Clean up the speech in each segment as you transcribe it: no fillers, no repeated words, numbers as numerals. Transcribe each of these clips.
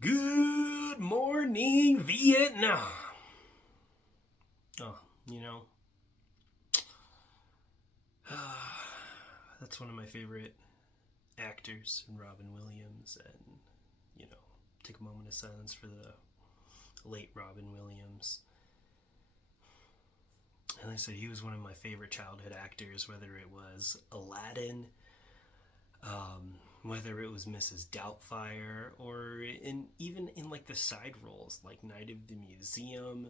Good morning, Vietnam. Oh, you know, that's one of my favorite actors, and Robin Williams, and take a moment of silence for the late Robin Williams. And like I said, he was one of my favorite childhood actors, whether it was Aladdin, whether it was Mrs. Doubtfire, or even in like the side roles like Night of the Museum.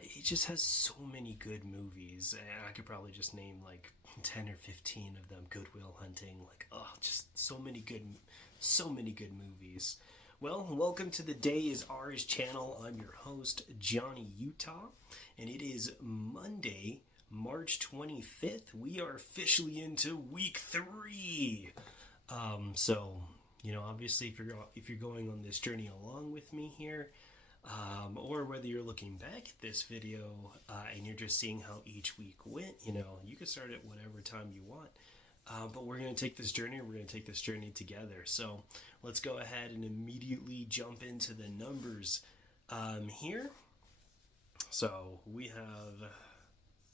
He just has so many good movies, and I could probably just name like 10 or 15 of them. Good Will Hunting, like, oh, just so many good movies. Well, welcome to the Day is Ours channel. I'm your host, Johnny Utah, and it is Monday, March 25th. We are officially into week 3. Obviously, if you're going on this journey along with me here, or whether you're looking back at this video and you're just seeing how each week went, you can start at whatever time you want. But we're going to take this journey. We're going to take this journey together. So let's go ahead and immediately jump into the numbers here. So we have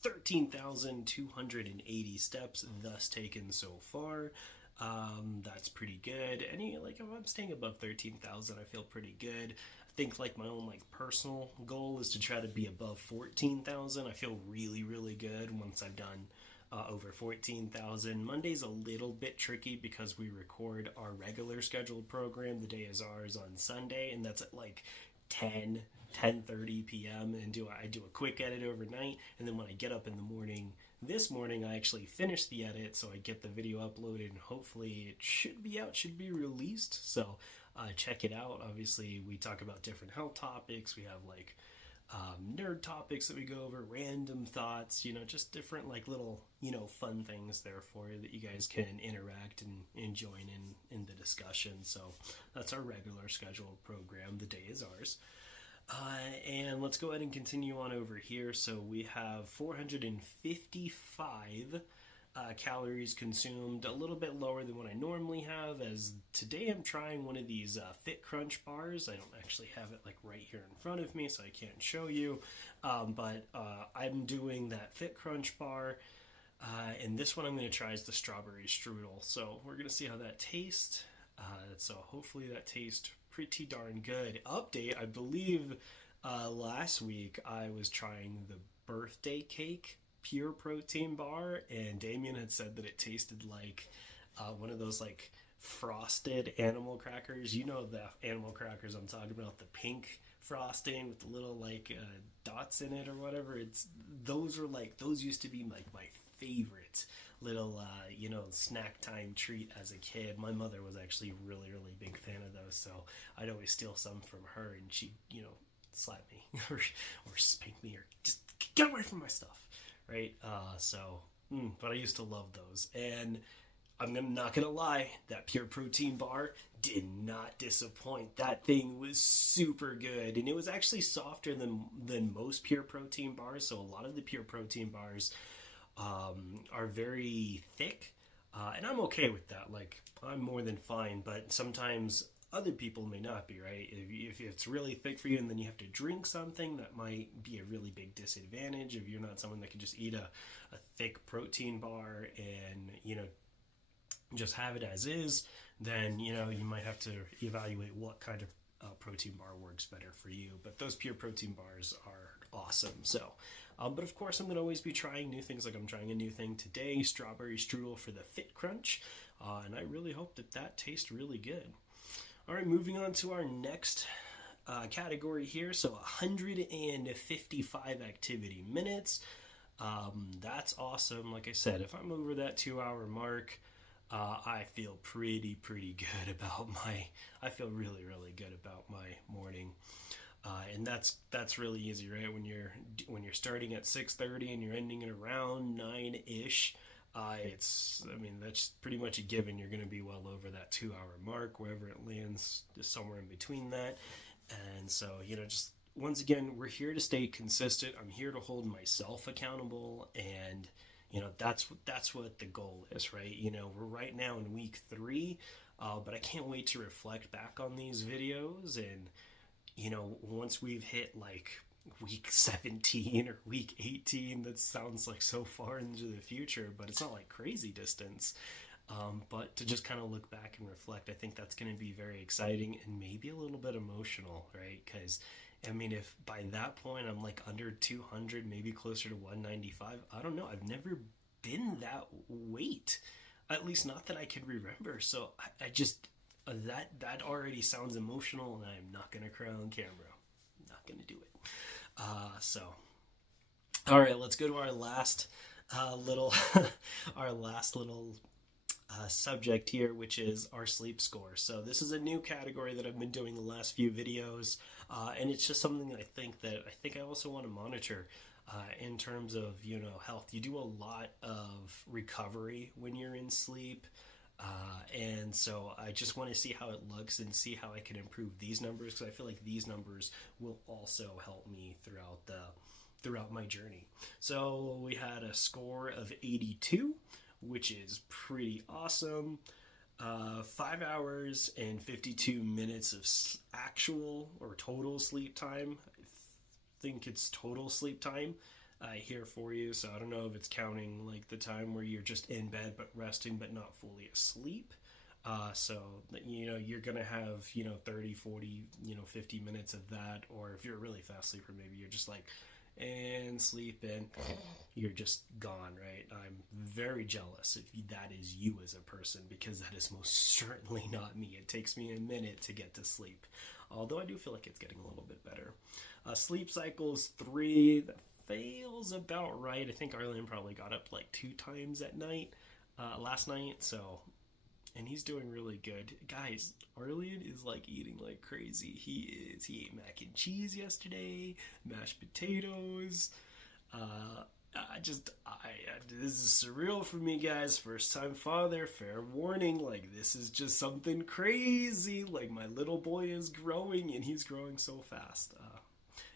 13,280 steps thus taken so far. That's pretty good. If I'm staying above 13,000, I feel pretty good. I think like my own personal goal is to try to be above 14,000. I feel really, really good once I've done over 14,000. Monday's a little bit tricky because we record our regular scheduled program, The Day Is Ours, on Sunday, and that's at 10:30 p.m. and I do a quick edit overnight, and then when I get up in the morning, this morning I actually finish the edit, so I get the video uploaded, and hopefully it should be released. So check it out. Obviously, we talk about different health topics. We have nerd topics that we go over, random thoughts, just different little fun things there for you that you guys can interact and join in the discussion. So that's our regular scheduled program, The Day Is Ours. And let's go ahead and continue on over here. So we have 455 calories consumed, a little bit lower than what I normally have, as today I'm trying one of these Fit Crunch bars. I don't actually have it right here in front of me, so I can't show you, but I'm doing that Fit Crunch bar, and this one I'm going to try is the strawberry strudel. So we're going to see how that tastes. So hopefully that tastes pretty darn good. Update, I believe last week I was trying the birthday cake pure protein bar, and Damien had said that it tasted like one of those frosted animal crackers. The animal crackers I'm talking about, the pink frosting with the little dots in it or whatever. Those used to be my favorite little snack time treat as a kid. My mother was actually really, really big fan of those, so I'd always steal some from her, and she'd slap me or spank me or just get away from my stuff, right? But I used to love those, and I'm not gonna lie, that pure protein bar did not disappoint. That thing was super good, and it was actually softer than most pure protein bars. So a lot of the pure protein bars are very thick, and I'm okay with that. I'm more than fine, but sometimes other people may not be, right? If it's really thick for you and then you have to drink something, that might be a really big disadvantage. If you're not someone that can just eat a thick protein bar and just have it as is, then you might have to evaluate what kind of protein bar works better for you. But those pure protein bars are awesome. So but of course I'm going to always be trying new things. I'm trying a new thing today, strawberry strudel for the Fit Crunch, and I really hope that tastes really good. All right, moving on to our next category here. So 155 activity minutes. That's awesome. Like I said, if I'm over that 2-hour mark, I feel pretty good about I feel really, really good about my morning. And that's really easy, right? When you're starting at 6:30 and you're ending at around 9-ish, that's pretty much a given. You're going to be well over that 2-hour mark, wherever it lands, just somewhere in between that. And so, just once again, we're here to stay consistent. I'm here to hold myself accountable, and that's what the goal is, right? We're right now in week 3. But I can't wait to reflect back on these videos, and once we've hit like week 17 or week 18, that sounds like so far into the future, but it's not like crazy distance. But to just kind of look back and reflect, I think that's going to be very exciting and maybe a little bit emotional, right? Because, I mean, if by that point I'm like under 200, maybe closer to 195, I don't know. I've never been that weight, at least not that I can remember. So I just, that already sounds emotional, and I'm not going to cry on camera. I'm not going to do it. So, all right, let's go to our last little, our last little subject here, which is our sleep score. So this is a new category that I've been doing the last few videos, and it's just something that I think I also want to monitor in terms of health. You do a lot of recovery when you're in sleep, and so I just want to see how it looks and see how I can improve these numbers, because I feel like these numbers will also help me throughout my journey. So we had a score of 82, which is pretty awesome. 5 hours and 52 minutes of actual or total sleep time. I think it's total sleep time here for you. So I don't know if it's counting like the time where you're just in bed but resting but not fully asleep. So you're gonna have 30, 40, 50 minutes of that, or if you're a really fast sleeper, maybe you're just like and sleep and you're just gone, right? I'm very jealous if that is you as a person, because that is most certainly not me. It takes me a minute to get to sleep, although I do feel like it's getting a little bit better. Sleep cycles 3, that feels about right. I think Arlen probably got up like 2 times at night last night, so, and he's doing really good. Guys, Arlen is like eating like crazy. He ate mac and cheese yesterday, mashed potatoes. This is surreal for me, guys. First time father, fair warning. Like, this is just something crazy. Like, my little boy is growing, and he's growing so fast.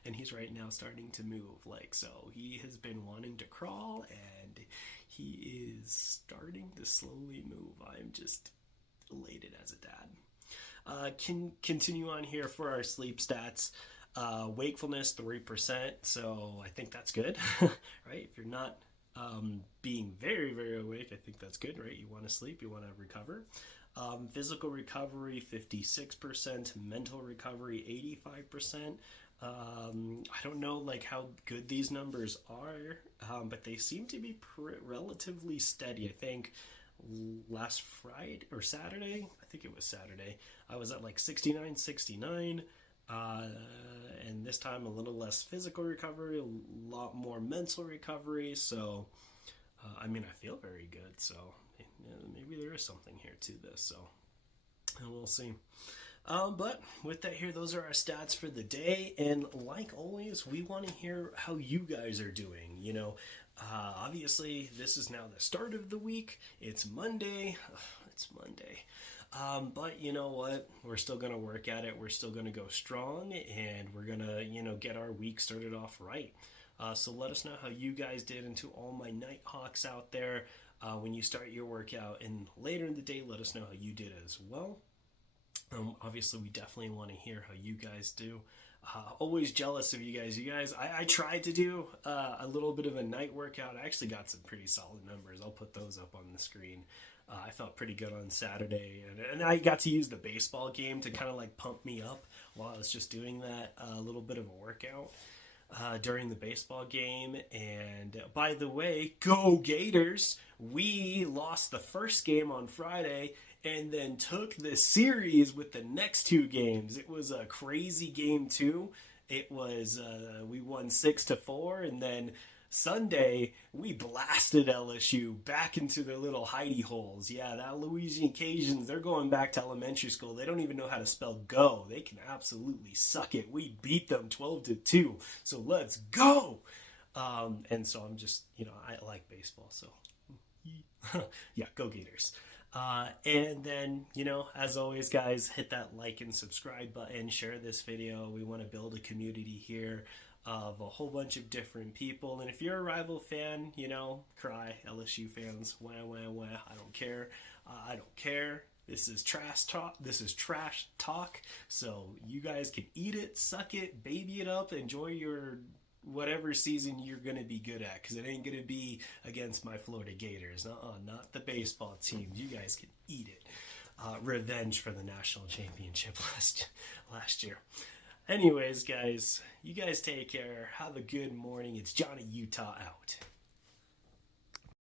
And he's right now starting to move. Like, so he has been wanting to crawl, and he is starting to slowly move. I'm just elated as a dad. Can continue on here for our sleep stats. Wakefulness 3%, so I think that's good, right? If you're not being very, very awake, I think that's good, right? You want to sleep, you want to recover. Physical recovery 56%, mental recovery 85%. I don't know like how good these numbers are, but they seem to be relatively steady. I think last Friday or Saturday, I think it was Saturday, I was at like 69, 69. And this time a little less physical recovery, a lot more mental recovery. So, I mean, I feel very good. So maybe there is something here to this. So, and we'll see. But with that here, those are our stats for the day. And like always, we want to hear how you guys are doing. Obviously, this is now the start of the week. It's Monday. It's Monday. But you know what? We're still going to work at it. We're still going to go strong, and we're going to, get our week started off right. So let us know how you guys did, and to all my Nighthawks out there, when you start your workout and later in the day, let us know how you did as well. Obviously, we definitely want to hear how you guys do. Always jealous of you guys. I tried to do a little bit of a night workout. I actually got some pretty solid numbers. I'll put those up on the screen. I felt pretty good on Saturday, and I got to use the baseball game to kind of like pump me up while I was just doing that little bit of a workout during the baseball game. And by the way, go Gators! We lost the first game on Friday and then took the series with the next 2 games. It was a crazy game too. It was we won 6-4, and then Sunday, we blasted LSU back into their little hidey holes. Yeah, that Louisiana Cajuns, they're going back to elementary school. They don't even know how to spell go. They can absolutely suck it. We beat them 12-2. So let's go. And so I'm just, I like baseball. So yeah, go Gators. And then, as always, guys, hit that like and subscribe button. Share this video. We want to build a community here of a whole bunch of different people. And if you're a rival fan, cry, LSU fans, wah, wah, wah, I don't care. I don't care. This is trash talk. This is trash talk. So you guys can eat it, suck it, baby it up, enjoy your whatever season you're going to be good at, because it ain't going to be against my Florida Gators. Not the baseball team. You guys can eat it. Revenge for the national championship last year. Anyways, guys, you guys take care. Have a good morning. It's Johnny Utah out.